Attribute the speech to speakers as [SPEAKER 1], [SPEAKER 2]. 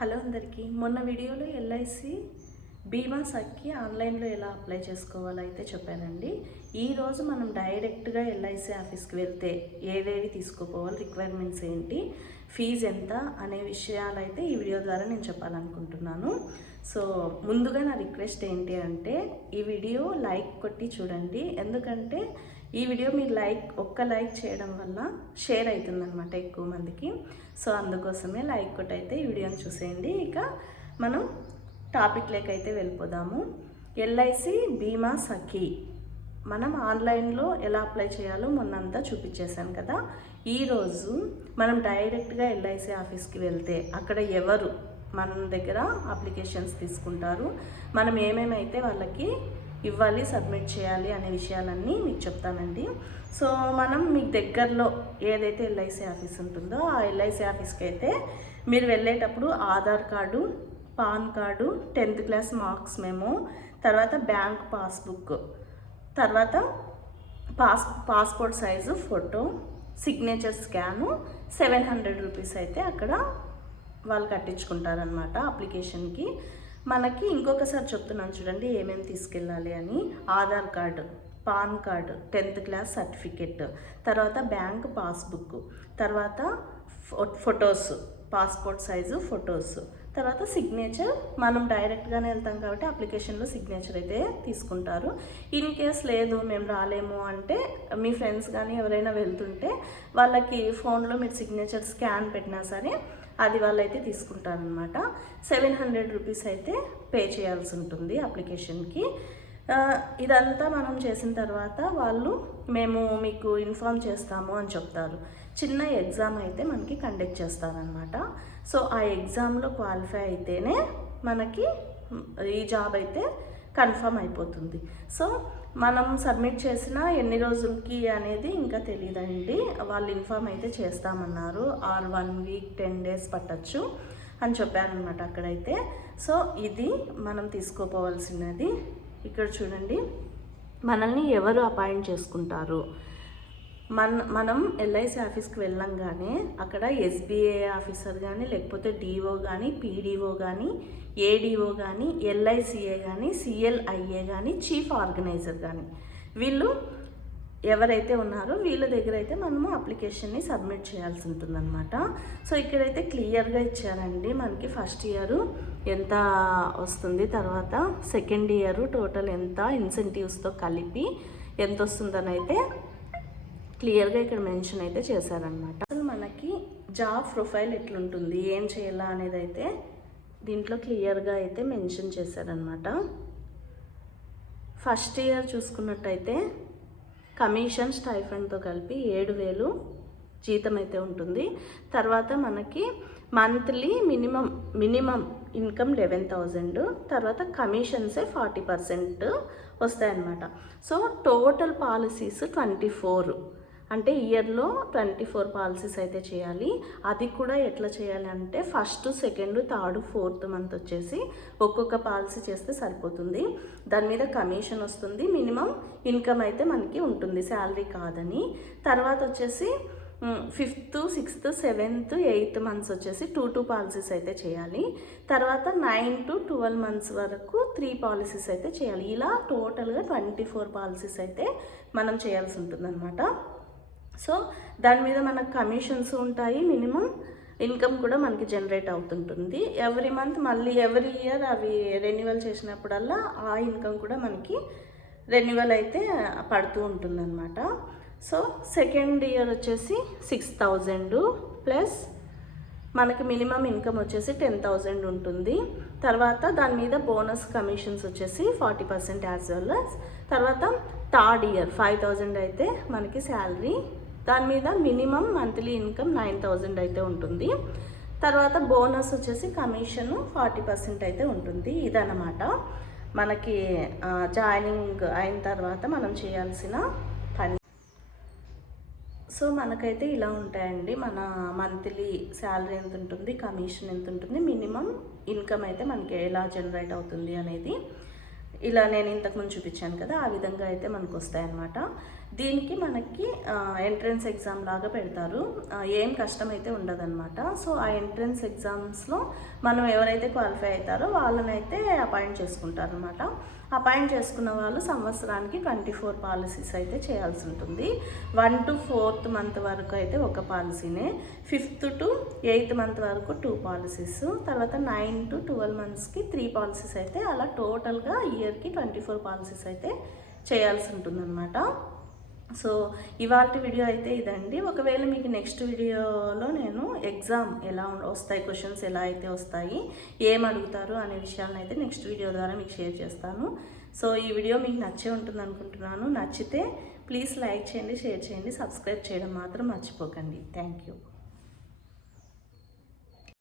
[SPEAKER 1] Hello అందరికీ. మొన్న వీడియోలో ఎల్ఐసి బీమా సక్కి ఆన్లైన్లో ఎలా అప్లై చేసుకోవాలో అయితే చెప్పానండి. ఈరోజు మనం డైరెక్ట్గా ఎల్ఐసి ఆఫీస్కి వెళ్తే ఏవేవి తీసుకోపోవాలి రిక్వైర్మెంట్స్ ఏంటి ఫీజు ఎంత అనే విషయాలు అయితే ఈ వీడియో ద్వారా నేను చెప్పాలనుకుంటున్నాను. సో ముందుగా నా రిక్వెస్ట్ ఏంటి అంటే ఈ వీడియో లైక్ కొట్టి చూడండి. ఎందుకంటే ఈ వీడియో మీరు లైక్ ఒక్క లైక్ చేయడం వల్ల షేర్ అవుతుందన్నమాట ఎక్కువ మందికి. సో అందుకోసమే లైక్ కొట్టి అయితే ఈ వీడియోని చూసేయండి. ఇక మనం టాపిక్ అయితే వెళ్ళిపోదాము. ఎల్ఐసి బీమా సఖీ. మనం ఆన్లైన్లో ఎలా అప్లై చేయాలో మొన్నంతా చూపించేశాను కదా. ఈరోజు మనం డైరెక్ట్గా ఎల్ఐసి ఆఫీస్కి వెళ్తే అక్కడ ఎవరు మన దగ్గర అప్లికేషన్స్ తీసుకుంటారు? మనం ఏమేమైతే వాళ్ళకి ఇవ్వాలి సబ్మిట్ చేయాలి అనే విషయాలన్నీ మీకు చెప్తానండి. సో మనం మీకు దగ్గరలో ఏదైతే ఎల్ఐసి ఆఫీస్ ఉంటుందో ఆ ఎల్ఐసి ఆఫీస్కి అయితే మీరు వెళ్ళేటప్పుడు Aadhaar card PAN card tenth class marks మేము తర్వాత బ్యాంక్ పాస్బుక్ తర్వాత pass passport size photo signature scan seven hundred rupees అయితే అక్కడ వాళ్ళు కట్టించుకుంటారనమాట అప్లికేషన్కి. మనకి ఇంకొకసారి చెప్తున్నాను చూడండి ఏమేమి తీసుకెళ్ళాలి అని. Aadhaar card PAN card tenth class certificate తర్వాత బ్యాంక్ పాస్బుక్ తర్వాత ఫొటోస్ పాస్పోర్ట్ సైజు ఫొటోస్ తర్వాత సిగ్నేచర్. మనం డైరెక్ట్గానే వెళ్తాం కాబట్టి అప్లికేషన్లో సిగ్నేచర్ అయితే తీసుకుంటారు. ఇన్ కేస్ లేదు మేము రాలేము అంటే మీ ఫ్రెండ్స్ కానీ ఎవరైనా వెళ్తుంటే వాళ్ళకి ఫోన్లో మీరు సిగ్నేచర్ స్కాన్ పెట్టినా సరే అది వాళ్ళైతే తీసుకుంటారనమాట సెవెన్ హండ్రెడ్ రూపీస్ అయితే పే చేయాల్సి ఉంటుంది అప్లికేషన్కి. ఇదంతా మనం చేసిన తర్వాత వాళ్ళు మేము మీకు ఇన్ఫామ్ చేస్తాము అని చెప్తారు. చిన్న ఎగ్జామ్ అయితే మనకి కండక్ట్ చేస్తారనమాట సో ఆ ఎగ్జామ్లో క్వాలిఫై అయితేనే మనకి ఈ జాబ్ అయితే కన్ఫర్మ్ అయిపోతుంది. సో మనం సబ్మిట్ చేసిన ఎన్ని రోజులకి అనేది ఇంకా తెలియదండి వాళ్ళు ఇన్ఫామ్ అయితే చేస్తామన్నారు. Or one week ten days పట్టచ్చు అని చెప్పారనమాట అక్కడైతే. సో ఇది మనం తీసుకోపోవాల్సినది. ఇక్కడ చూడండి. మనల్ని ఎవరు అపాయింట్ చేసుకుంటారు? మన మనం ఎల్ఐసి ఆఫీస్కి వెళ్ళంగానే అక్కడ ఎస్బీఐ ఆఫీసర్ కానీ లేకపోతే డిఓ కానీ పీడీఓ కానీ ఏడిఓ కానీ ఎల్ఐసిఏ కానీ సిఎల్ఐఏ కానీ చీఫ్ ఆర్గనైజర్ కానీ వీళ్ళు ఎవరైతే ఉన్నారో వీళ్ళ దగ్గర అయితే మనము అప్లికేషన్ని సబ్మిట్ చేయాల్సి ఉంటుందన్నమాట. సో ఇక్కడైతే క్లియర్గా ఇచ్చారండి మనకి ఫస్ట్ ఇయర్ ఎంత వస్తుంది తర్వాత సెకండ్ ఇయర్ టోటల్ ఎంత ఇన్సెంటివ్స్తో కలిపి ఎంత వస్తుందని అయితే క్లియర్గా ఇక్కడ మెన్షన్ అయితే చేశారనమాట అసలు మనకి జాబ్ ప్రొఫైల్ ఎట్లుంటుంది ఏం చేయాలా అనేది అయితే దీంట్లో క్లియర్గా అయితే మెన్షన్ చేశారనమాట ఫస్ట్ ఇయర్ చూసుకున్నట్టయితే కమిషన్ స్టైఫండ్తో కలిపి ఏడు వేలు జీతం అయితే ఉంటుంది. తర్వాత మనకి monthly minimum minimum income eleven thousand తర్వాత కమిషన్సే ఫార్టీ పర్సెంట్ వస్తాయన్నమాట. So total policies twenty four. అంటే ఇయర్లో ట్వంటీ ఫోర్ పాలసీస్ అయితే చేయాలి. అది కూడా ఎట్లా చేయాలి అంటే first second third fourth month వచ్చేసి ఒక్కొక్క పాలసీ చేస్తే సరిపోతుంది. దాని మీద కమిషన్ వస్తుంది. మినిమం ఇన్కమ్ అయితే మనకి ఉంటుంది. శాలరీ కాదని. తర్వాత వచ్చేసి fifth sixth seventh eighth months వచ్చేసి టూ టూ పాలసీస్ అయితే చేయాలి. తర్వాత నైన్ టు ట్వెల్వ్ మంత్స్ వరకు త్రీ పాలసీస్ అయితే చేయాలి. ఇలా టోటల్గా ట్వంటీ ఫోర్ పాలసీస్ అయితే మనం చేయాల్సి ఉంటుందన్నమాట. సో దాని మీద మనకు కమిషన్స్ ఉంటాయి మినిమం. ఇన్కమ్ కూడా మనకి జనరేట్ అవుతుంటుంది. ఎవ్రీ మంత్ మళ్ళీ ఎవ్రీ ఇయర్ అవి రెన్యువల్ చేసినప్పుడల్లా ఆ ఇన్కమ్ కూడా మనకి రెన్యువల్ అయితే పడుతూ ఉంటుందన్నమాట. సో సెకండ్ ఇయర్ వచ్చేసి సిక్స్ థౌజండ్ ప్లస్ మనకి మినిమం ఇన్కమ్ వచ్చేసి టెన్ థౌజండ్ ఉంటుంది. తర్వాత దాని మీద బోనస్ కమిషన్స్ వచ్చేసి ఫార్టీ పర్సెంట్ యాజ్ వెల్ తర్వాత థర్డ్ ఇయర్ ఫైవ్ థౌజండ్ అయితే మనకి శాలరీ దాని మీద minimum monthly income nine thousand అయితే ఉంటుంది. తర్వాత బోనస్ వచ్చేసి కమిషన్ ఫార్టీ పర్సెంట్ అయితే ఉంటుంది. ఇదన్నమాట. మనకి జాయినింగ్ అయిన తర్వాత మనం చేయాల్సిన పని. సో మనకైతే ఇలా ఉంటాయండి. మన మంత్లీ శాలరీ ఎంత ఉంటుంది కమిషన్ ఎంత ఉంటుంది మినిమం ఇన్కమ్ అయితే మనకి ఎలా జనరేట్ అవుతుంది అనేది ఇలా నేను ఇంతకుముందు చూపించాను కదా ఆ విధంగా అయితే మనకు వస్తాయన్నమాట. దీనికి మనకి ఎంట్రన్స్ ఎగ్జామ్ లాగా పెడతారు. ఏం కష్టమైతే ఉండదన్నమాట. సో ఆ ఎంట్రన్స్ ఎగ్జామ్స్లో మనం ఎవరైతే క్వాలిఫై అవుతారో వాళ్ళనైతే అపాయింట్ చేసుకుంటారు అనమాట అపాయింట్ చేసుకున్న వాళ్ళు సంవత్సరానికి ట్వంటీ ఫోర్ పాలసీస్ అయితే చేయాల్సి ఉంటుంది. వన్ టు ఫోర్త్ మంత్ వరకు అయితే ఒక పాలసీనే ఫిఫ్త్ టు ఎయిత్ మంత్ వరకు టూ పాలసీస్ తర్వాత నైన్ టు ట్వెల్వ్ మంత్స్కి త్రీ పాలసీస్ అయితే అలా టోటల్గా ఇయర్కి ట్వంటీ ఫోర్ పాలసీస్ అయితే చేయాల్సి ఉంటుందన్నమాట. సో ఇవాళ వీడియో అయితే ఇదండి. ఒకవేళ మీకు నెక్స్ట్ వీడియోలో నేను ఎగ్జామ్ ఎలా వస్తాయి క్వశ్చన్స్ ఎలా అయితే వస్తాయి ఏం అడుగుతారు అనే విషయాలను అయితే నెక్స్ట్ వీడియో ద్వారా మీకు షేర్ చేస్తాను. సో ఈ వీడియో మీకు నచ్చే ఉంటుంది అనుకుంటున్నాను. నచ్చితే ప్లీజ్ లైక్ చేయండి షేర్ చేయండి సబ్స్క్రైబ్ చేయడం మాత్రం మర్చిపోకండి. Thank you.